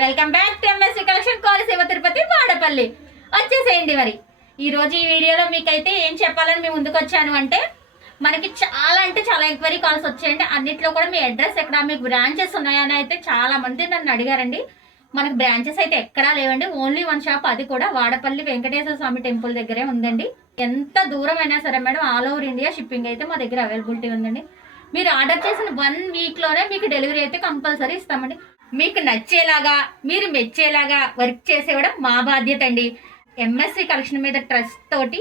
Welcome back to MSV collection Konaseema Tirupati Vadapalli. వచ్చేసేయండి. మరి ఈ రోజు ఈ వీడియోలో మీకైతే ఏం చెప్పాలని మేము ముందుకు వచ్చాను అంటే, మనకి చాలా ఎంక్వైరీ కాల్స్ వచ్చాయండి. అన్నిట్లో కూడా మీ అడ్రస్ ఎక్కడ, మీకు బ్రాంచెస్ ఉన్నాయని అయితే చాలా మంది నన్ను అడిగారండి. మనకి బ్రాంచెస్ అయితే ఎక్కడా లేవండి, ఓన్లీ వన్ షాప్, అది కూడా వాడపల్లి వెంకటేశ్వర స్వామి టెంపుల్ దగ్గరే ఉందండి. ఎంత దూరం అయినా సరే madam, all over India shipping అయితే మా దగ్గర అవైలబిలిటీ ఉందండి. మీరు ఆర్డర్ చేసిన 1 వీక్లోనే మీకు డెలివరీ అయితే కంపల్సరీ ఇస్తామండి. మీకు నచ్చేలాగా, మీరు మెచ్చేలాగా వర్క్ చేసేవడం మా బాధ్యత అండి. ఎంఎస్సి కలెక్షన్ మీద ట్రస్ట్ తోటి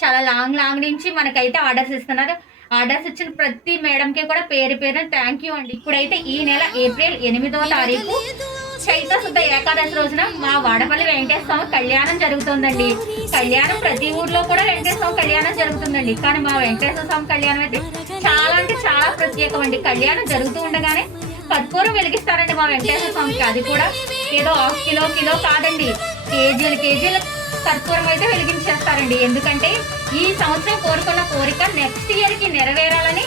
చాలా లాంగ్ నుంచి మనకైతే ఆర్డర్స్ ఇస్తున్నారు. ఆర్డర్స్ ఇచ్చిన ప్రతి మేడంకి కూడా పేరు పేరున థ్యాంక్ యూ అండి. ఇప్పుడైతే ఈ నెల ఏప్రిల్ 8వ తారీఖు చైత్ర శుద్ధ ఏకాదశి రోజున మా వాడపల్లి వెంకటేశ్వర స్వామి కళ్యాణం జరుగుతుందండి. కళ్యాణం ప్రతి ఊర్లో కూడా వెంకటేశ్వర స్వామి కళ్యాణం జరుగుతుందండి. కానీ మా వెంకటేశ్వర స్వామి కళ్యాణం అయితే చాలా అంటే చాలా ప్రత్యేకం అండి. కళ్యాణం జరుగుతూ ఉండగానే కర్పూరం వెలిగిస్తారండి మా వెంకటేశ్వర స్వామికి. అది కూడా ఏదో హాఫ్ కిలో కాదండి, కేజీల కర్పూరం అయితే వెలిగించేస్తారండి. ఎందుకంటే ఈ సంవత్సరం కోరుకున్న కోరిక నెక్స్ట్ ఇయర్ కి నెరవేరాలని,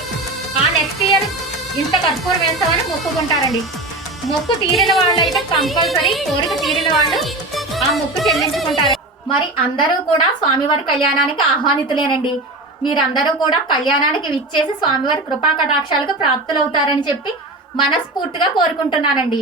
ఆ నెక్స్ట్ ఇయర్ ఇంత కర్పూరం వేస్తామని మొక్కుకుంటారండి. మొక్కు తీరిన వాళ్ళు అయితే కంపల్సరీ, కోరిక తీరిన వాళ్ళు ఆ మొక్కు చెల్లించుకుంటారు. మరి అందరూ కూడా స్వామివారి కళ్యాణానికి ఆహ్వానితులేనండి. మీరందరూ కూడా కళ్యాణానికి విచ్చేసి స్వామివారి కృపా కటాక్షాలకు ప్రాప్తులవుతారని చెప్పి మనస్ఫూర్తిగా కోరుకుంటున్నానండి.